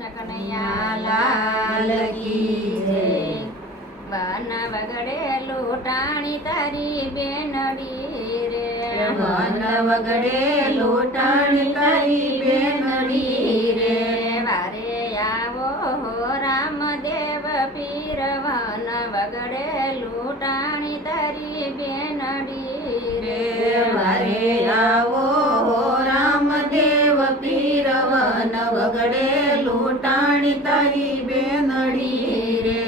કૃષ્ણ કનૈયા લાલ કી જય. બન વગડે લૂંટાણી તારી બેનડી રે, વન વગડે લૂંટાણી તારી બેનડી રે. વારે આવો હો રામદેવ પીર, વન વગડે લૂંટાણી તારી બેનડી રે. વારે આવો હો રામદેવ પીર, વન વગડે લૂંટાણી તારી બેનડી રે.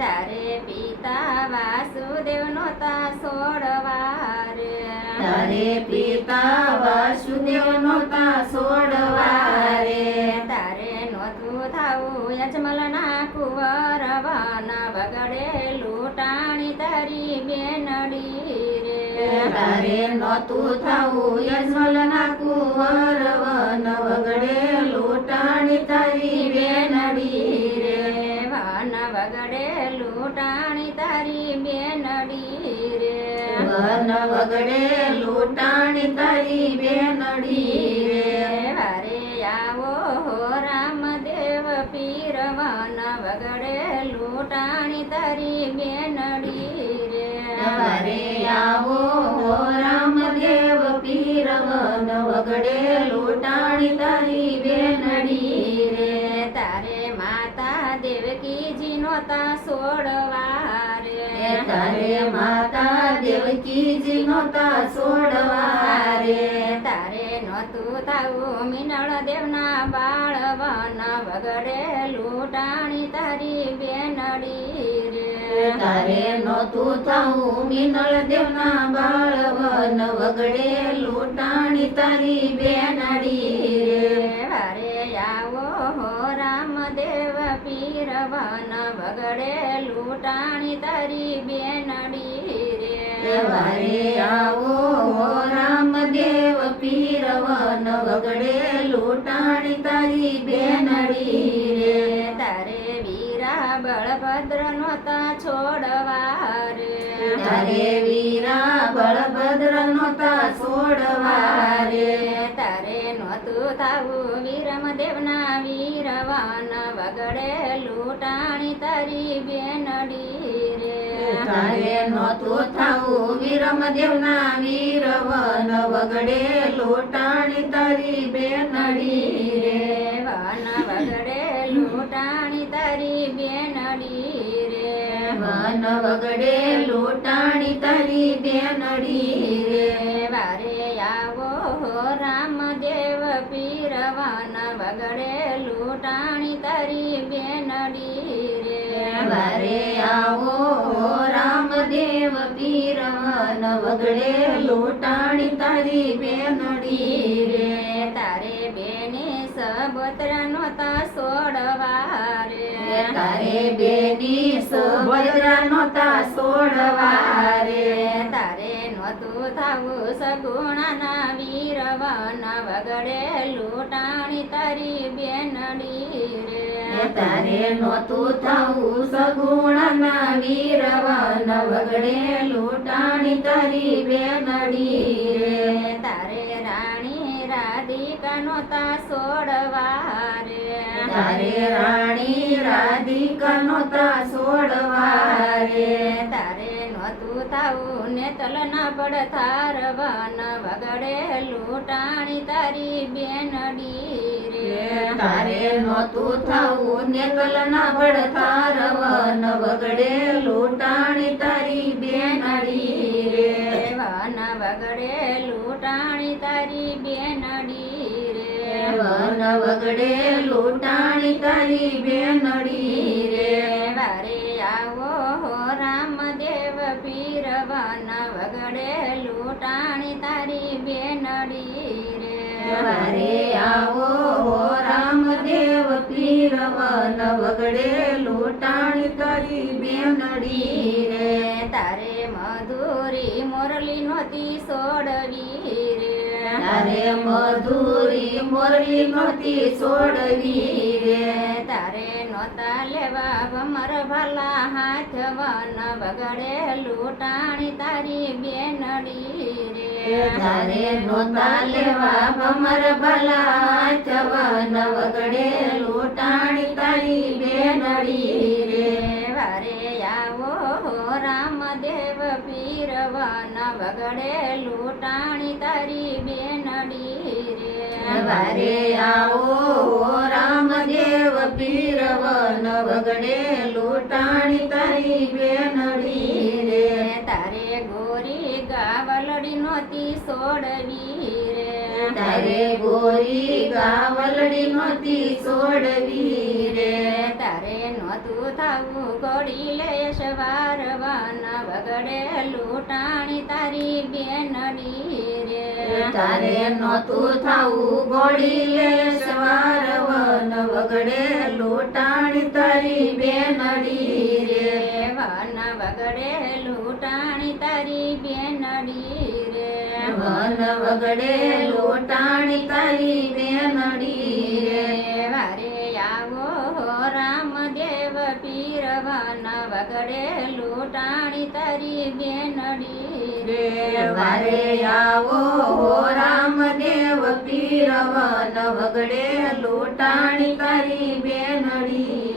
તારે પિતા વાસુદેવ નોતા સોડવા રે, તારે પિતા વાસુદેવ નોતા સોડવા રે. તારે નોતું થાવું યજમલના કુંવર, વન વગડે લૂંટાણી તારી બેનડી રે. તારે નોતું થાવું યજમલના કુંવર, વન વગડે લૂંટાણી તારી બેનડી રે. વન વગડે લૂંટાણી તારી બેનડી રે. વન વગડે લૂંટાણી તારી બેનડી રે. વારે આવો હો રામદેવ પીર, વન વગડે લૂંટાણી તારી બેનડી રે. વારે આવો હો રામદેવ પીર, વન વગડે લૂંટાણી તારી બેનડી રે. તારે માતા દેવકીજી નોતા સોડવા રે, તારે માતા દેવકીજી નોતા સોડવા રે. તારે નોતું થાવું મિનળ દેવના બાળ, વન વગડે લૂંટાણી તારી બેનડી રે. તારે નોતું થાવું મિનળ દેવના બાળ, વન વગડે લૂંટાણી તારી બેનડી રે. વારે આવો હો રામદેવ પીર, વન વગડે લૂંટાણી તારી બેનડી રે. વારે આવો હો રામદેવ પીર, વન વગડે લૂંટાણી તારી બેનડી રે. તારે વીરા બળભદ્ર નોતા છોડવા રે, તારે વીરા બળભદ્ર નોતા છોડવા રે. તારે નોતું થાવું વીરમદેવના વીર, વન વગડે લૂંટાણી તારી બેનડી રે. તારે નોતું થાવું વીરમદેવના વીર, વન વગડે લૂંટાણી તારી બેનડી રે. વન વગડે લૂંટાણી તારી બેનડી રે. વન વગડે લૂંટાણી તારી બેનડી રે. વારે આવો હો રામદેવ પીર, વન વગડે લૂંટાણી તારી બેનડી રે. વારે આવો હો રામદેવ પીર, વન વગડે લૂંટાણી તારી બેનડી રે. તારે બેને સબોત્ર નોતા સોડવા રે, તારે બેની સુભદ્રા નોતા સોડવા રે. તારે નોતું થાવું સગુણાના વીર, વન વગડે લૂંટાણી તારી બેનડી રે. તારે નોતું થાવું સગુણના વીર, વન વગડે લૂંટાણી તારી બેનડી રે. તારે રાણી રાધિકા નોતા સોડવા રે, તારે રાણી રાધિકા નોતા સોડવા રે. તારે નોતું થાવું ને તલના પડથાર, વન વગડે લૂંટાણી તારી બેનડી રે. તારે નોતું થાવું નેકલના પડથાર, વન વગડે લૂંટાણી તારી બેનડી રે. વન વગડે લૂંટાણી તારી બેનડી રે. વન વગડે લૂંટાણી તારી બેનડી રે. વારે આવો હો રામદેવ પીર, વન વગડે લૂંટાણી તારી બેનડી રે. વારે આવો હો રામદેવ પીર, વન વગડે લૂંટાણી તારી બેનડી રે. તારે મધુરી મોરલી નોતી સોડવી રે, તારે મધુરી મોરલી નોતી છોડવી રે. તારે નોતા લેવા ભમર ભલા હાથ, વન વગડે લૂંટાણી તારી બેનડી રે. તારે નોતા લેવા ભમર ભલા ચવન વગડે લૂંટાણી તારી બેનડી રે વારે આવો હો રામદેવ પીર વન વગડે લૂંટાણી તારી બેનડી રે વારે આવો રામદેવ પીર વન વગડે લૂંટાણી તારી બેનડી રે તારે ગોરી ગાવલડી નોતી સોડવી રે તારે ગોરી ગાવલડી નોતી છોડવી રે તારે નોતું થાવું ગોળી લેશ વારવાન વગડે લૂંટાણી તારી બેનડી રે તારે નોતું થાવું ગોળી લે સવાર વન વગડે લૂંટાણી તારી બેનડી રે વન વગડે લૂંટાણી તારી બેનડી રે વન વગડે લૂંટાણી તારી બેનડી રે વારે આવો હો રામદેવ પીર વન વગડે લૂંટાણી તારી બેનડી રે વારે આવો રામદેવ પીર વન વગડે લૂંટાણી તારી બેનડી